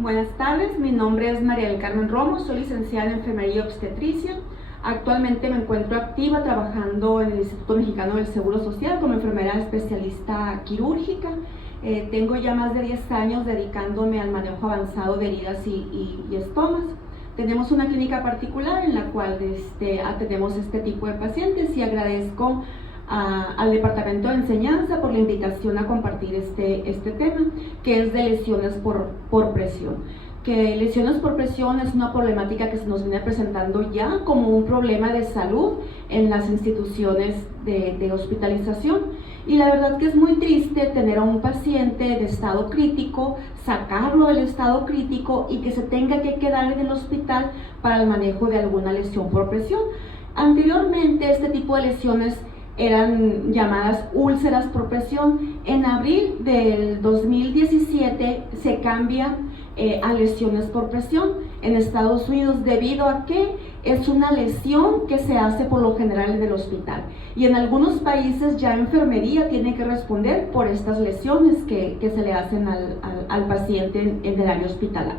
Buenas tardes, mi nombre es María del Carmen Romo, soy licenciada en Enfermería y Obstetricia. Actualmente me encuentro activa trabajando en el Instituto Mexicano del Seguro Social como enfermera especialista quirúrgica. Tengo ya más de 10 años dedicándome al manejo avanzado de heridas y estomas. Tenemos una clínica particular en la cual atendemos este tipo de pacientes y agradezco al Departamento de Enseñanza por la invitación a compartir este tema, que es de lesiones por presión. Que lesiones por presión es una problemática que se nos viene presentando ya como un problema de salud en las instituciones de hospitalización, y la verdad que es muy triste tener a un paciente de estado crítico, sacarlo del estado crítico y que se tenga que quedar en el hospital para el manejo de alguna lesión por presión. Anteriormente este tipo de lesiones eran llamadas úlceras por presión. En abril del 2017 se cambia a lesiones por presión en Estados Unidos, debido a que es una lesión que se hace por lo general en el hospital, y en algunos países ya enfermería tiene que responder por estas lesiones que se le hacen al paciente en el área hospitalaria.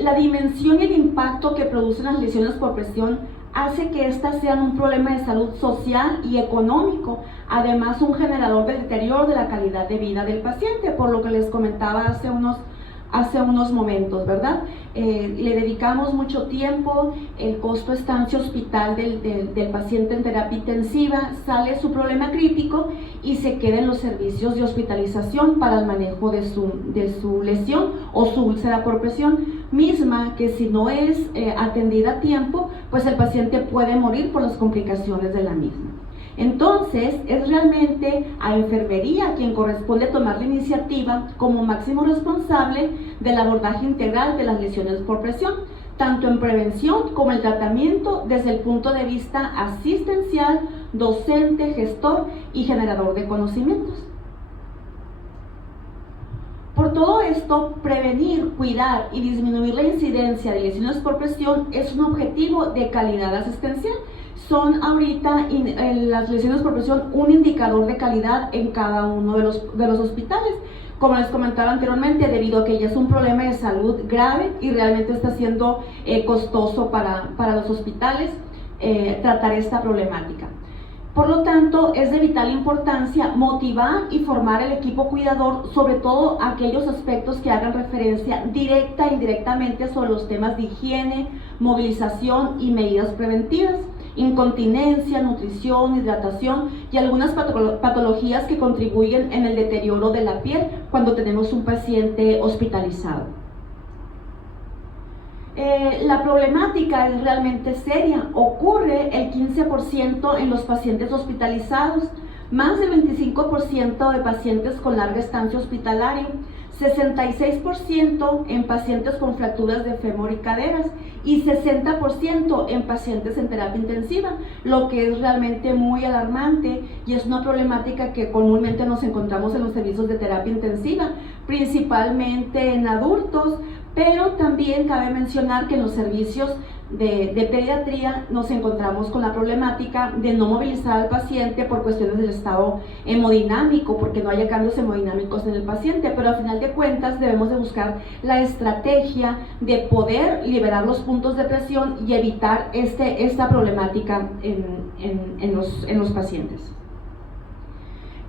La dimensión y el impacto que producen las lesiones por presión hace que éstas sean un problema de salud social y económico, además un generador del deterioro de la calidad de vida del paciente, por lo que les comentaba hace unos momentos, ¿verdad? Le dedicamos mucho tiempo, el costo estancia hospital del paciente en terapia intensiva, sale su problema crítico y se queda en los servicios de hospitalización para el manejo de su lesión o su úlcera por presión, misma que si no es atendida a tiempo, pues el paciente puede morir por las complicaciones de la misma. Entonces, es realmente a enfermería quien corresponde tomar la iniciativa como máximo responsable del abordaje integral de las lesiones por presión, tanto en prevención como en tratamiento desde el punto de vista asistencial, docente, gestor y generador de conocimientos. Por todo esto, prevenir, cuidar y disminuir la incidencia de lesiones por presión es un objetivo de calidad asistencial. Son ahorita las lesiones por presión un indicador de calidad en cada uno de los hospitales. Como les comentaba anteriormente, debido a que ya es un problema de salud grave y realmente está siendo costoso para los hospitales tratar esta problemática. Por lo tanto, es de vital importancia motivar y formar el equipo cuidador, sobre todo aquellos aspectos que hagan referencia directa e indirectamente sobre los temas de higiene, movilización y medidas preventivas, incontinencia, nutrición, hidratación y algunas patologías que contribuyen en el deterioro de la piel cuando tenemos un paciente hospitalizado. La problemática es realmente seria, ocurre el 15% en los pacientes hospitalizados, más del 25% de pacientes con larga estancia hospitalaria, 66% en pacientes con fracturas de fémur y caderas y 60% en pacientes en terapia intensiva, lo que es realmente muy alarmante y es una problemática que comúnmente nos encontramos en los servicios de terapia intensiva, principalmente en adultos, pero también cabe mencionar que en los servicios de pediatría nos encontramos con la problemática de no movilizar al paciente por cuestiones del estado hemodinámico, porque no haya cambios hemodinámicos en el paciente, pero al final de cuentas debemos de buscar la estrategia de poder liberar los puntos de presión y evitar esta problemática en los pacientes.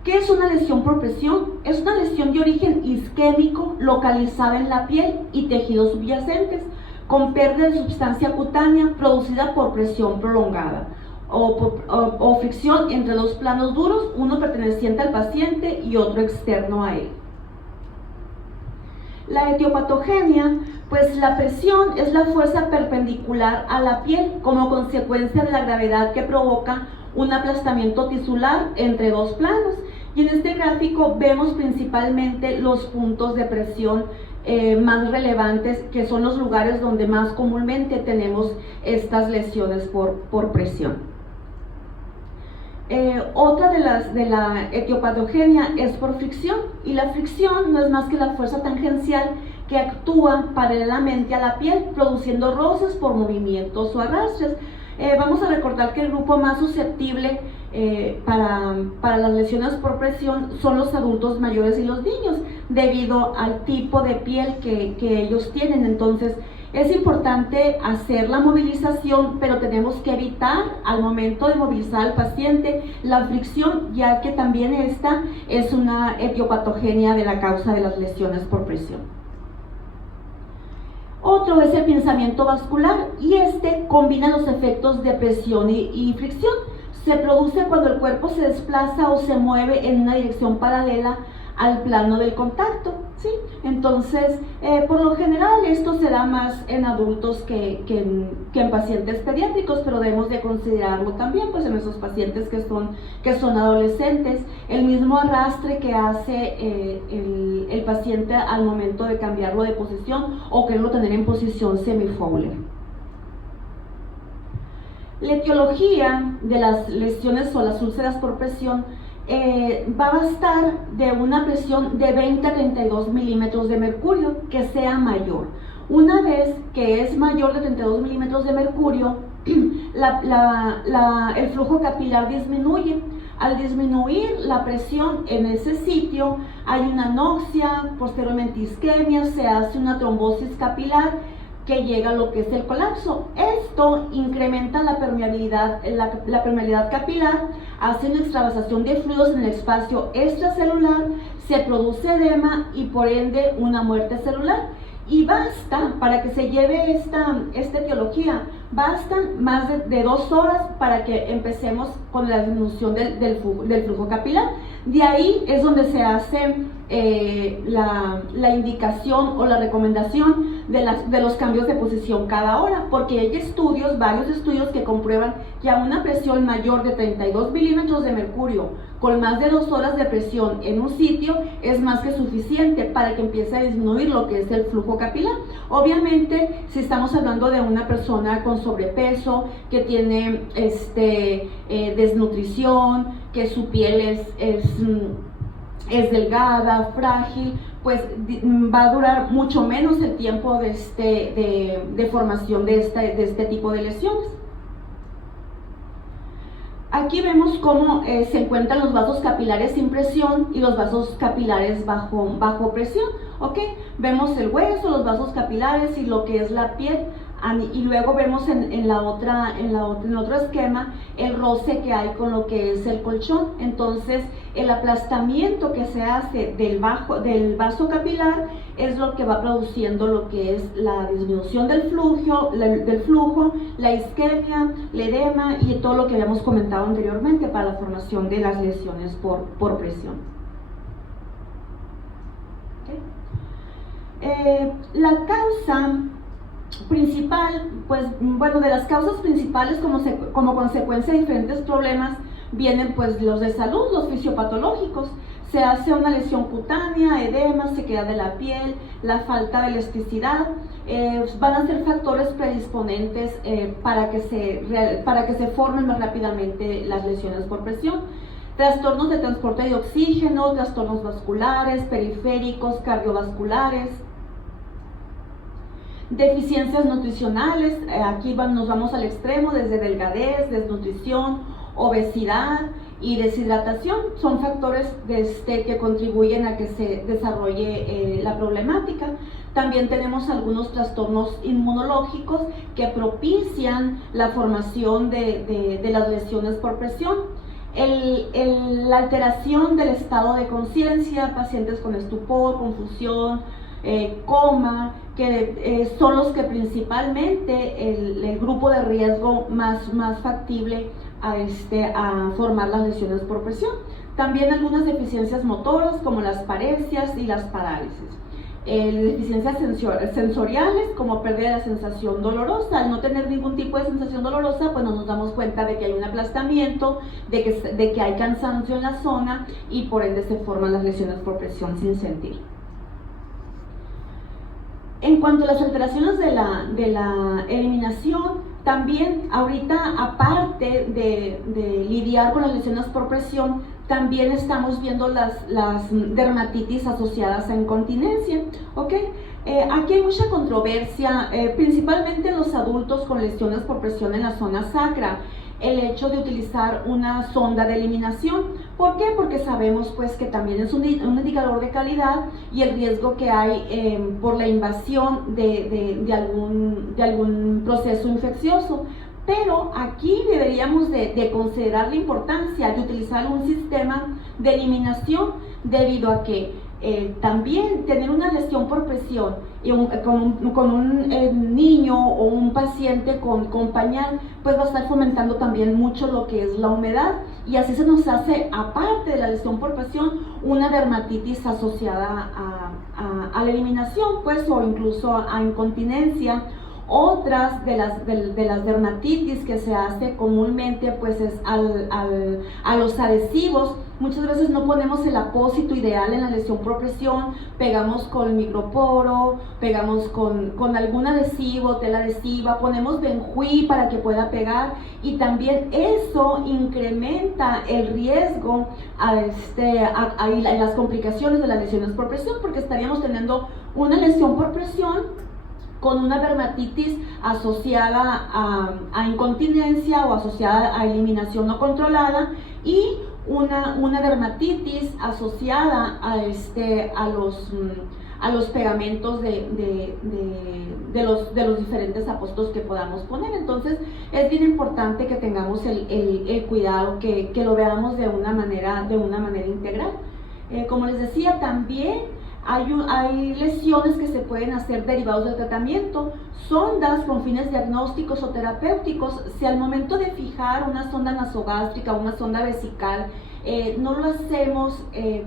¿Qué es una lesión por presión? Es una lesión de origen isquémico localizada en la piel y tejidos subyacentes, con pérdida de sustancia cutánea producida por presión prolongada o fricción entre dos planos duros, uno perteneciente al paciente y otro externo a él. La etiopatogenia, pues la presión es la fuerza perpendicular a la piel como consecuencia de la gravedad que provoca un aplastamiento tisular entre dos planos, y en este gráfico vemos principalmente los puntos de presión más relevantes, que son los lugares donde más comúnmente tenemos estas lesiones por presión. Otra de la etiopatogenia es por fricción, y la fricción no es más que la fuerza tangencial que actúa paralelamente a la piel, produciendo roces por movimientos o arrastres. Vamos a recordar que el grupo más susceptible para las lesiones por presión son los adultos mayores y los niños, debido al tipo de piel que ellos tienen. Entonces es importante hacer la movilización, pero tenemos que evitar al momento de movilizar al paciente la fricción, ya que también esta es una etiopatogenia de la causa de las lesiones por presión. Otro es el pinzamiento vascular, y este combina los efectos de presión y fricción. Se produce cuando el cuerpo se desplaza o se mueve en una dirección paralela al plano del contacto, ¿sí? Entonces, por lo general esto se da más en adultos que en pacientes pediátricos, pero debemos de considerarlo también pues en esos pacientes que son adolescentes. El mismo arrastre que hace el paciente al momento de cambiarlo de posición o quererlo tener en posición semifowler. La etiología de las lesiones o las úlceras por presión va a bastar de una presión de 20 a 32 milímetros de mercurio que sea mayor. Una vez que es mayor de 32 milímetros de mercurio, el flujo capilar disminuye. Al disminuir la presión en ese sitio, hay una anoxia, posteriormente isquemia, se hace una trombosis capilar que llega a lo que es el colapso. Esto incrementa la permeabilidad capilar, hace una extravasación de fluidos en el espacio extracelular, se produce edema y por ende una muerte celular. Y basta, para que se lleve esta etiología, bastan más de 2 horas para que empecemos con la disminución del flujo capilar. De ahí es donde se hace la indicación o la recomendación de los cambios de posición cada hora, porque hay varios estudios que comprueban que a una presión mayor de 32 milímetros de mercurio con más de 2 horas de presión en un sitio es más que suficiente para que empiece a disminuir lo que es el flujo capilar. Obviamente, si estamos hablando de una persona con sobrepeso, que tiene desnutrición, que su piel es delgada, frágil, pues va a durar mucho menos el tiempo de formación de este tipo de lesiones. Aquí vemos cómo se encuentran los vasos capilares sin presión y los vasos capilares bajo presión. ¿Ok? Vemos el hueso, los vasos capilares y lo que es la piel. Y luego vemos en otro esquema el roce que hay con lo que es el colchón. Entonces el aplastamiento que se hace del vaso capilar es lo que va produciendo lo que es la disminución del flujo, la isquemia, el edema y todo lo que habíamos comentado anteriormente para la formación de las lesiones por presión. ¿Okay? La causa principal, de las causas principales como consecuencia de diferentes problemas vienen pues los de salud, los fisiopatológicos. Se hace una lesión cutánea, edema, sequedad de la piel, la falta de elasticidad, van a ser factores predisponentes para que se formen más rápidamente las lesiones por presión. Trastornos de transporte de oxígeno, trastornos vasculares, periféricos, cardiovasculares, deficiencias nutricionales. Aquí nos vamos al extremo, desde delgadez, desnutrición, obesidad y deshidratación. Son factores que contribuyen a que se desarrolle la problemática. También tenemos algunos trastornos inmunológicos que propician la formación de las lesiones por presión. La alteración del estado de conciencia, pacientes con estupor, confusión, coma, que son los que principalmente el grupo de riesgo más factible a formar las lesiones por presión. También algunas deficiencias motoras como las paresias y las parálisis. Deficiencias sensoriales como pérdida de la sensación dolorosa. Al no tener ningún tipo de sensación dolorosa, pues no nos damos cuenta de que hay un aplastamiento, de que hay cansancio en la zona y por ende se forman las lesiones por presión sin sentir. En cuanto a las alteraciones de la eliminación, también ahorita, aparte de lidiar con las lesiones por presión, también estamos viendo las dermatitis asociadas a incontinencia. ¿Okay? Aquí hay mucha controversia, principalmente en los adultos con lesiones por presión en la zona sacra. el hecho de utilizar una sonda de eliminación. ¿Por qué? Porque sabemos pues que también es un indicador de calidad y el riesgo que hay por la invasión de algún proceso infeccioso. Pero aquí deberíamos de considerar la importancia de utilizar un sistema de eliminación debido a que también tener una lesión por presión con un niño o un paciente con pañal, pues va a estar fomentando también mucho lo que es la humedad, y así se nos hace, aparte de la lesión por presión, una dermatitis asociada a la eliminación, pues, o incluso a incontinencia. Otras de las dermatitis que se hace comúnmente pues es a los adhesivos. Muchas veces no ponemos el apósito ideal en la lesión por presión, pegamos con microporo, pegamos con algún adhesivo, tela adhesiva, ponemos benjuí para que pueda pegar, y también eso incrementa el riesgo a las complicaciones de las lesiones por presión, porque estaríamos teniendo una lesión por presión con una dermatitis asociada a incontinencia o asociada a eliminación no controlada, y una dermatitis asociada a los pegamentos de los diferentes apósitos que podamos poner. Entonces es bien importante que tengamos el cuidado, que lo veamos de una manera integral. Como les decía, también hay lesiones que se pueden hacer derivados del tratamiento, sondas con fines diagnósticos o terapéuticos. Si al momento de fijar una sonda nasogástrica o una sonda vesical no lo hacemos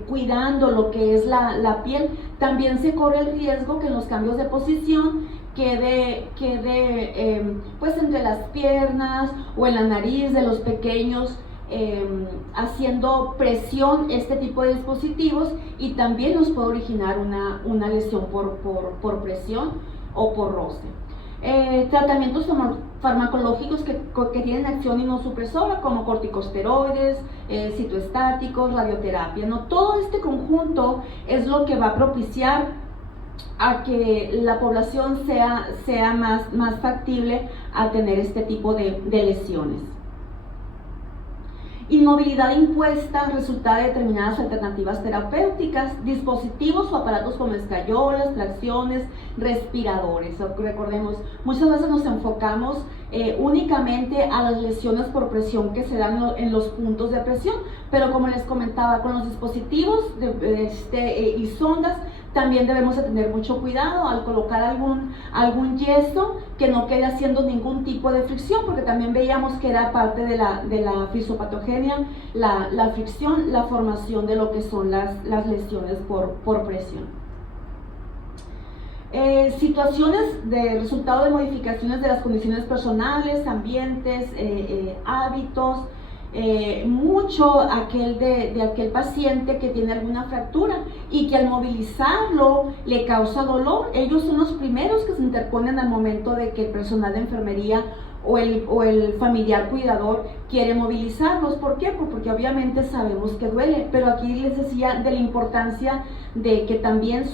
cuidando lo que es la piel, también se corre el riesgo que en los cambios de posición quede pues entre las piernas o en la nariz de los pequeños, haciendo presión este tipo de dispositivos, y también nos puede originar una lesión por presión o por roce. Tratamientos farmacológicos que tienen acción inmunosupresora, como corticosteroides, citoestáticos, radioterapia, ¿no? Todo este conjunto es lo que va a propiciar a que la población sea más factible a tener este tipo de lesiones. Inmovilidad impuesta resulta de determinadas alternativas terapéuticas, dispositivos o aparatos como escayolas, tracciones, respiradores. Recordemos, muchas veces nos enfocamos únicamente a las lesiones por presión que se dan en los puntos de presión, pero como les comentaba, con los dispositivos y sondas también debemos de tener mucho cuidado al colocar algún yeso que no quede haciendo ningún tipo de fricción, porque también veíamos que era parte de la fisiopatogenia, la fricción, la formación de lo que son las lesiones por presión. Situaciones de resultado de modificaciones de las condiciones personales, ambientes, hábitos. Mucho de aquel paciente que tiene alguna fractura y que al movilizarlo le causa dolor. Ellos son los primeros que se interponen al momento de que el personal de enfermería o el familiar cuidador quiere movilizarlos. ¿Por qué? Porque obviamente sabemos que duele, pero aquí les decía de la importancia de que también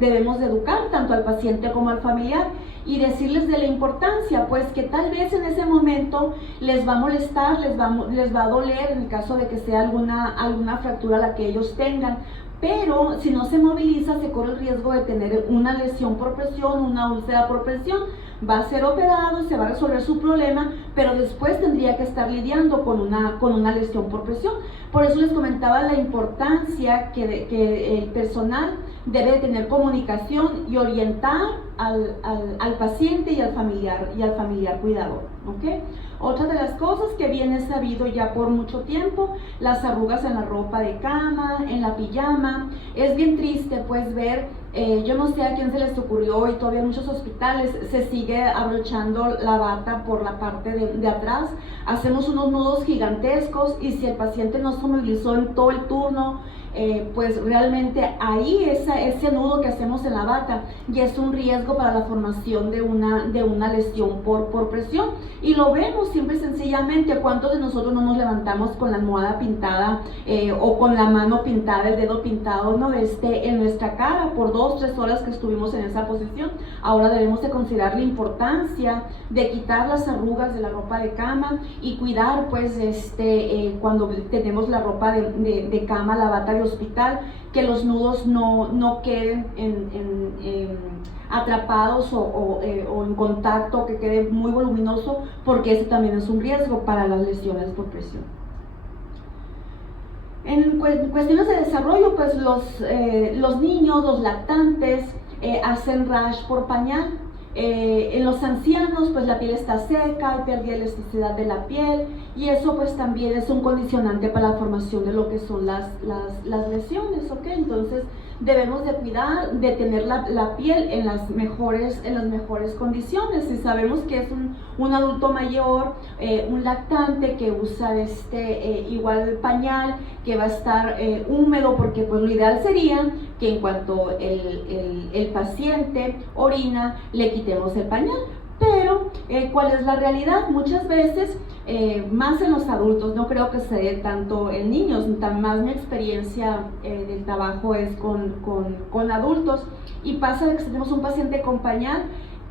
debemos de educar tanto al paciente como al familiar, y decirles de la importancia, pues que tal vez en ese momento les va a molestar, les va a doler en el caso de que sea alguna fractura la que ellos tengan, pero si no se moviliza se corre el riesgo de tener una lesión por presión, una úlcera por presión. Va a ser operado, se va a resolver su problema, pero después tendría que estar lidiando con una lesión por presión. Por eso les comentaba la importancia que el personal debe de tener comunicación y orientar al paciente y al familiar cuidador, ¿okay? Otra de las cosas que viene sabido ya por mucho tiempo, las arrugas en la ropa de cama, en la pijama. Es bien triste pues ver, yo no sé a quién se les ocurrió, y todavía en muchos hospitales se sigue abrochando la bata por la parte de atrás. Hacemos unos nudos gigantescos, y si el paciente no se movilizó en todo el turno, pues realmente ahí ese nudo que hacemos en la bata ya es un riesgo para la formación de una lesión por presión. Y lo vemos simple y sencillamente, ¿cuántos de nosotros no nos levantamos con la almohada pintada o con la mano pintada, el dedo pintado, ¿no? En nuestra cara por 2-3 horas que estuvimos en esa posición? Ahora debemos de considerar la importancia de quitar las arrugas de la ropa de cama y cuidar pues cuando tenemos la ropa de cama, la bata de hospital, que los nudos no queden atrapados o en contacto, que quede muy voluminoso, porque ese también es un riesgo para las lesiones por presión. En cuestiones de desarrollo, pues los niños, los lactantes, hacen rash por pañal. En los ancianos, pues la piel está seca, hay pérdida de elasticidad de la piel, y eso pues también es un condicionante para la formación de lo que son las lesiones, ¿ok? Entonces debemos de cuidar de tener la piel en las mejores condiciones. Si sabemos que es un adulto mayor, un lactante que usa igual pañal, que va a estar húmedo, porque pues lo ideal sería que en cuanto el paciente orina, le quitemos el pañal. Pero, ¿cuál es la realidad? Muchas veces, más en los adultos, no creo que se dé tanto en niños, más mi experiencia del trabajo es con adultos, y pasa que si tenemos un paciente con pañal,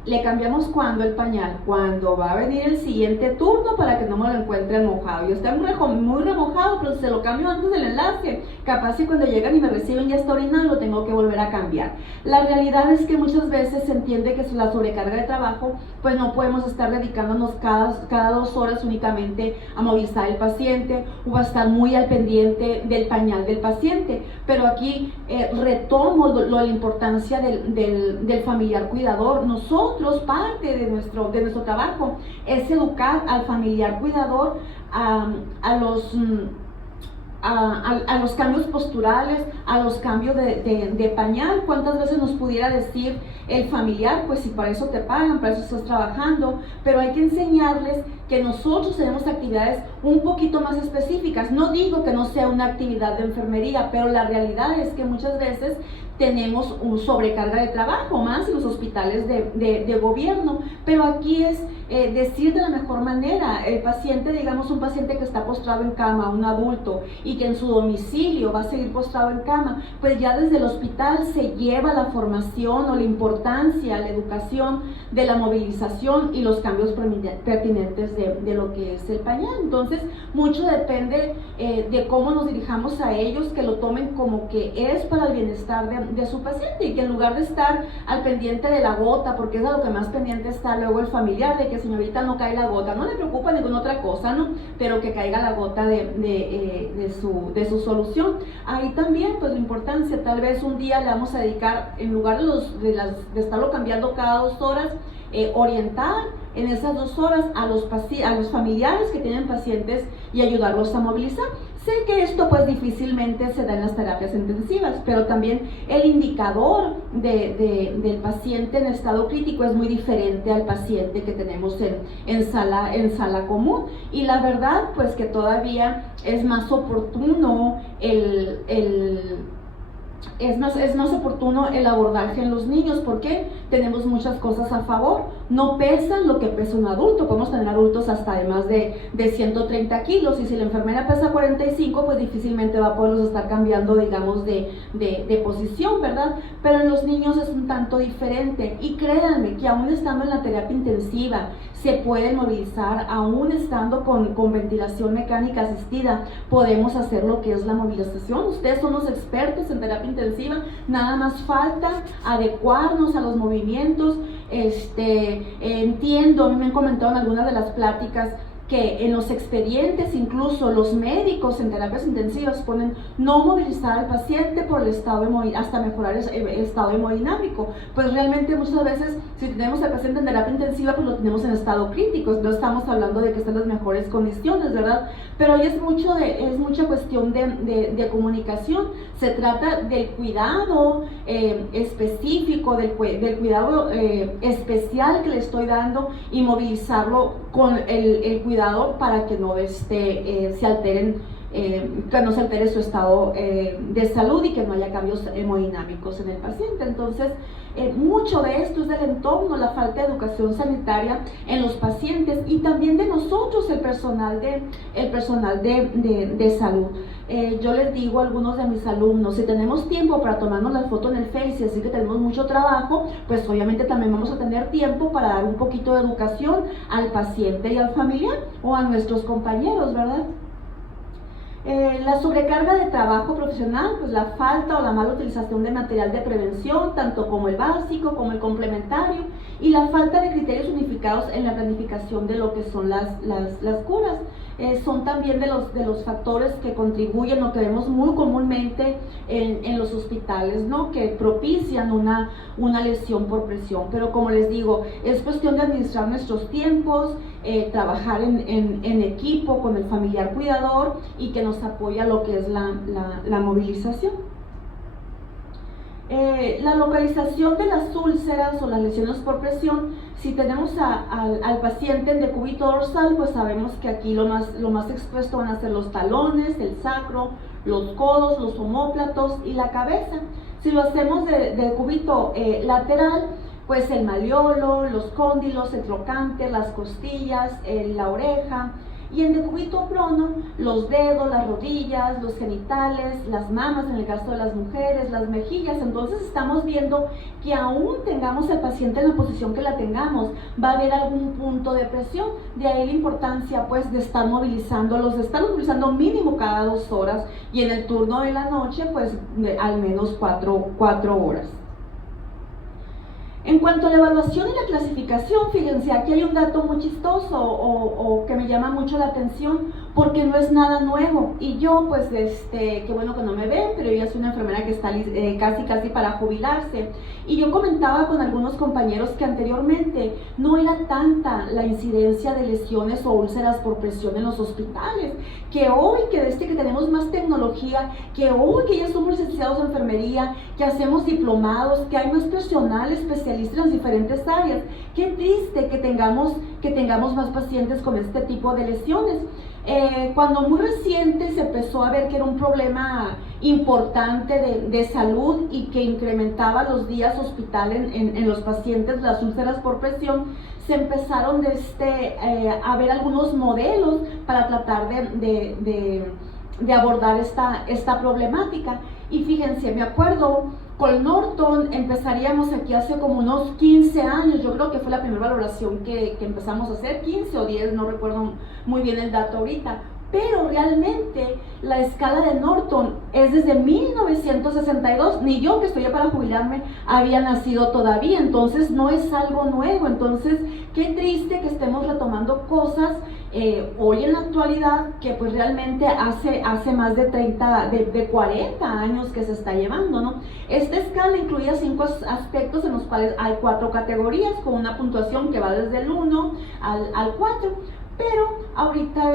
le cambiamos el pañal, cuando va a venir el siguiente turno, para que no me lo encuentren mojado. Y está muy remojado, pero se lo cambio antes del enlace. Capaz que cuando llegan y me reciben ya está orinado, lo tengo que volver a cambiar. La realidad es que muchas veces se entiende que es la sobrecarga de trabajo, pues no podemos estar dedicándonos cada 2 horas únicamente a movilizar el paciente, o a estar muy al pendiente del pañal del paciente. Pero aquí retomo la importancia del familiar cuidador. Nosotros, parte de nuestro trabajo es educar al familiar cuidador a los cambios posturales, a los cambios de pañal. ¿Cuántas veces nos pudiera decir el familiar, pues si para eso te pagan, para eso estás trabajando? Pero hay que enseñarles que nosotros tenemos actividades un poquito más específicas. No digo que no sea una actividad de enfermería, pero la realidad es que muchas veces tenemos una sobrecarga de trabajo, más en los hospitales de gobierno. Pero aquí es decir de la mejor manera, el paciente, digamos un paciente que está postrado en cama, un adulto, y que en su domicilio va a seguir postrado en cama, pues ya desde el hospital se lleva la formación o la importancia, la educación de la movilización y los cambios pertinentes de lo que es el pañal. Entonces, mucho depende de cómo nos dirijamos a ellos, que lo tomen como que es para el bienestar de su paciente, y que en lugar de estar al pendiente de la gota, porque es a lo que más pendiente está luego el familiar, de que señorita no cae la gota, no le preocupa ninguna otra cosa, ¿no? Pero que caiga la gota de su solución. Ahí también, pues la importancia, tal vez un día le vamos a dedicar, en lugar de estarlo cambiando cada 2 horas, orientar en esas 2 horas a los familiares que tienen pacientes y ayudarlos a movilizar. Sé que esto pues difícilmente se da en las terapias intensivas, pero también el indicador del paciente en estado crítico es muy diferente al paciente que tenemos en sala común, y la verdad pues que todavía es más oportuno es más oportuno el abordaje en los niños, porque tenemos muchas cosas a favor. No pesan lo que pesa un adulto. Podemos tener adultos hasta de más de 130 kilos, y si la enfermera pesa 45, pues difícilmente va a poderlos estar cambiando, digamos, de posición, ¿verdad? Pero en los niños es un tanto diferente, y créanme que aún estando en la terapia intensiva se pueden movilizar, aún estando con ventilación mecánica asistida, podemos hacer lo que es la movilización. Ustedes son los expertos en terapia intensiva, nada más falta adecuarnos a los movimientos. Entiendo, a mí me han comentado en algunas de las pláticas que en los expedientes, incluso los médicos en terapias intensivas ponen no movilizar al paciente por el estado hasta mejorar el estado hemodinámico. Pues realmente muchas veces, si tenemos al paciente en terapia intensiva, pues lo tenemos en estado crítico. No estamos hablando de que estén en las mejores condiciones, ¿verdad? Pero hoy es mucha cuestión de comunicación. Se trata del cuidado específico, del cuidado especial que le estoy dando, y movilizarlo con el cuidado para que no se alteren que no se altere su estado de salud y que no haya cambios hemodinámicos en el paciente. Entonces, mucho de esto es del entorno, la falta de educación sanitaria en los pacientes y también de nosotros, el personal de salud. Yo les digo a algunos de mis alumnos, si tenemos tiempo para tomarnos la foto en el Face y así que tenemos mucho trabajo, pues obviamente también vamos a tener tiempo para dar un poquito de educación al paciente y al familiar o a nuestros compañeros, ¿verdad? La sobrecarga de trabajo profesional, pues la falta o la mala utilización de material de prevención, tanto como el básico como el complementario, y la falta de criterios unificados en la planificación de lo que son las curas. Son también de los factores que contribuyen o que vemos muy comúnmente en los hospitales, ¿no? Que propician una lesión por presión. Pero como les digo, es cuestión de administrar nuestros tiempos, trabajar en equipo con el familiar cuidador y que nos apoya lo que es la movilización. La localización de las úlceras o las lesiones por presión, si tenemos al paciente en decúbito dorsal, pues sabemos que aquí lo más expuesto van a ser los talones, el sacro, los codos, los omóplatos y la cabeza. Si lo hacemos de decúbito lateral, pues el malleolo, los cóndilos, el trocánter, las costillas, la oreja. Y en decúbito prono, los dedos, las rodillas, los genitales, las mamas en el caso de las mujeres, las mejillas. Entonces estamos viendo que aún tengamos al paciente en la posición que la tengamos, va a haber algún punto de presión. De ahí la importancia pues de estar movilizándolos, de estar movilizando mínimo cada 2 horas y en el turno de la noche pues al menos 4 horas. En cuanto a la evaluación y la clasificación, fíjense, aquí hay un dato muy chistoso o que me llama mucho la atención porque no es nada nuevo. Y yo, pues, qué bueno que no me ven, pero yo ya soy una enfermera que está casi para jubilarse. Y yo comentaba con algunos compañeros que anteriormente no era tanta la incidencia de lesiones o úlceras por presión en los hospitales, que hoy, que que tenemos más tecnología, que hoy que ya somos licenciados en enfermería, que hacemos diplomados, que hay más personal especialista en las diferentes áreas. Qué triste que tengamos más pacientes con este tipo de lesiones. Cuando muy reciente se empezó a ver que era un problema importante de salud y que incrementaba los días hospital en los pacientes, las úlceras por presión, se empezaron a ver algunos modelos para tratar de abordar esta problemática. Y fíjense, me acuerdo, con Norton empezaríamos aquí hace como unos 15 años, yo creo que fue la primera valoración que empezamos a hacer, 15 o 10, no recuerdo muy bien el dato ahorita, pero realmente la escala de Norton es desde 1962, ni yo que estoy ya para jubilarme había nacido todavía, entonces no es algo nuevo. Entonces qué triste que estemos retomando cosas hoy en la actualidad que pues realmente hace más de 40 años que se está llevando, ¿no? Esta escala incluía 5 aspectos en los cuales hay 4 categorías con una puntuación que va desde el 1 al 4. Pero ahorita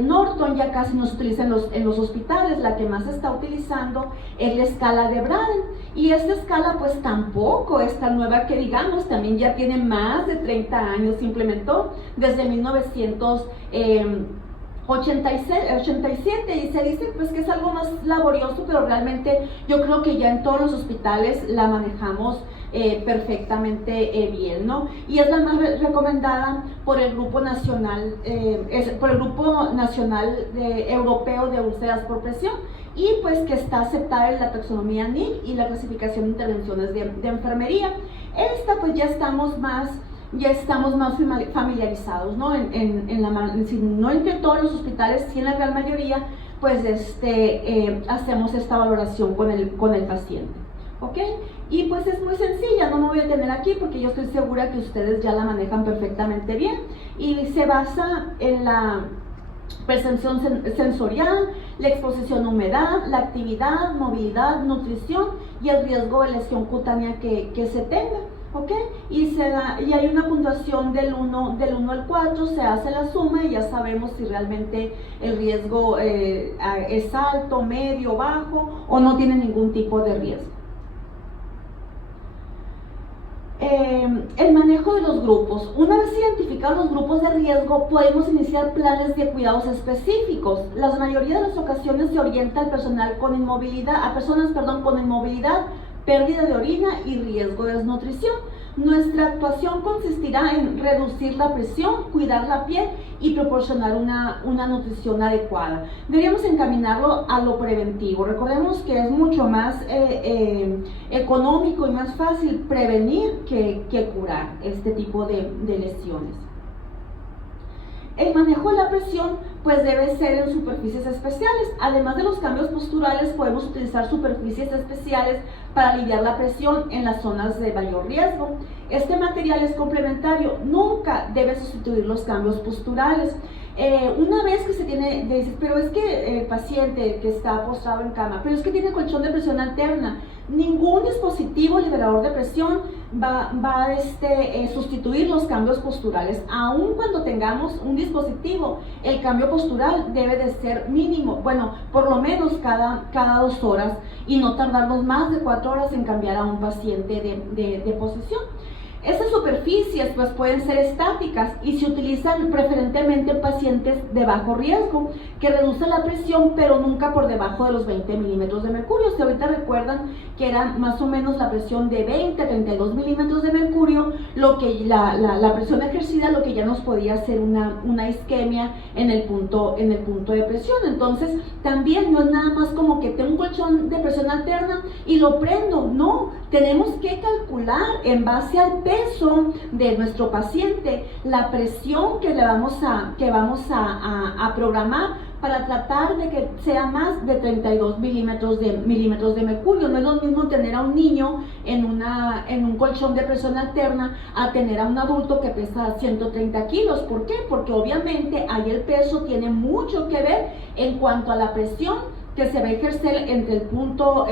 Norton ya casi no se utiliza en los hospitales. La que más se está utilizando es la escala de Braden, y esta escala pues tampoco es tan nueva que digamos, también ya tiene más de 30 años, se implementó desde 1987 y se dice pues que es algo más laborioso, pero realmente yo creo que ya en todos los hospitales la manejamos perfectamente bien, ¿no? Y es la más recomendada por el Grupo Nacional, Europeo de Úlceras por Presión, y pues que está aceptada en la taxonomía NIC y la clasificación de intervenciones de enfermería. Esta pues ya estamos más familiarizados, ¿no? No entre todos los hospitales, sí en la gran mayoría, pues hacemos esta valoración con el paciente, ¿ok? Y pues es muy sencilla, no me voy a detener aquí porque yo estoy segura que ustedes ya la manejan perfectamente bien, y se basa en la percepción sensorial, la exposición a humedad, la actividad, movilidad, nutrición y el riesgo de lesión cutánea que se tenga. ¿Ok? Y hay una puntuación del 1 al 4, se hace la suma y ya sabemos si realmente el riesgo es alto, medio, bajo o no tiene ningún tipo de riesgo. El manejo de los grupos. Una vez identificados los grupos de riesgo, podemos iniciar planes de cuidados específicos. La mayoría de las ocasiones se orienta al personal con inmovilidad, a personas, con inmovilidad, pérdida de orina y riesgo de desnutrición. Nuestra actuación consistirá en reducir la presión, cuidar la piel y proporcionar una nutrición adecuada. Deberíamos encaminarlo a lo preventivo. Recordemos que es mucho más económico y más fácil prevenir que curar este tipo de lesiones. El manejo de la presión pues debe ser en superficies especiales. Además de los cambios posturales, podemos utilizar superficies especiales para aliviar la presión en las zonas de mayor riesgo. Este material es complementario, nunca debe sustituir los cambios posturales. Una vez que se tiene, dices, pero es que el paciente que está postrado en cama, pero es que tiene colchón de presión alterna, ningún dispositivo liberador de presión va a sustituir los cambios posturales. Aun cuando tengamos un dispositivo, el cambio postural debe de ser mínimo, bueno, por lo menos cada 2 horas, y no tardarnos más de 4 horas en cambiar a un paciente de posición. Estas superficies pues pueden ser estáticas y se utilizan preferentemente en pacientes de bajo riesgo que reducen la presión, pero nunca por debajo de los 20 milímetros de mercurio. Si ahorita recuerdan que era más o menos la presión de 20 a 32 milímetros de mercurio, lo que la presión ejercida, lo que ya nos podía hacer una isquemia en el punto de presión. Entonces también no es nada más como que tengo un colchón de presión alterna y lo prendo, no, tenemos que calcular en base al peso de nuestro paciente la presión que vamos a programar para tratar de que sea más de 32 milímetros de mercurio. No es lo mismo tener a un niño en un colchón de presión alterna a tener a un adulto que pesa 130 kilos. ¿Por qué? Porque obviamente ahí el peso tiene mucho que ver en cuanto a la presión que se va a ejercer entre el punto